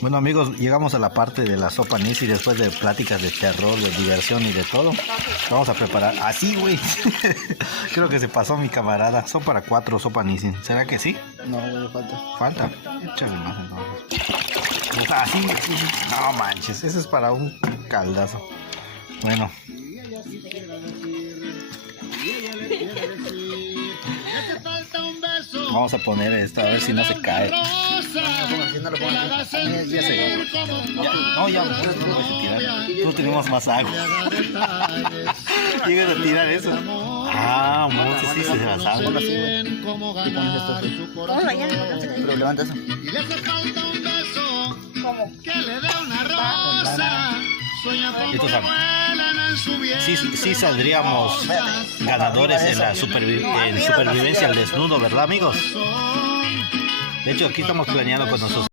Bueno amigos, llegamos a la parte de la sopa Nisi después de pláticas de terror, de diversión y de todo. Vamos a preparar, así güey. Creo que se pasó mi camarada. Son para 4 sopa Nisi. ¿Será que sí? No, güey, falta. Falta. Échale más entonces. Así, no manches, eso es para un caldazo. Bueno. Vamos a poner esto a ver si no se cae. No lo pongas. Ya sé. No, ya no lo vas a tirar. Tú tenemos más agua. Llegas a tirar eso. Ah, monstruo, sí se las hago. Ponlo así, güey. Y pones esto así. Ponlo ya. Pero levanta eso. ¿Cómo? Sí saldríamos ganadores en la supervivencia al desnudo, ¿verdad amigos? De hecho aquí estamos planeando con nosotros.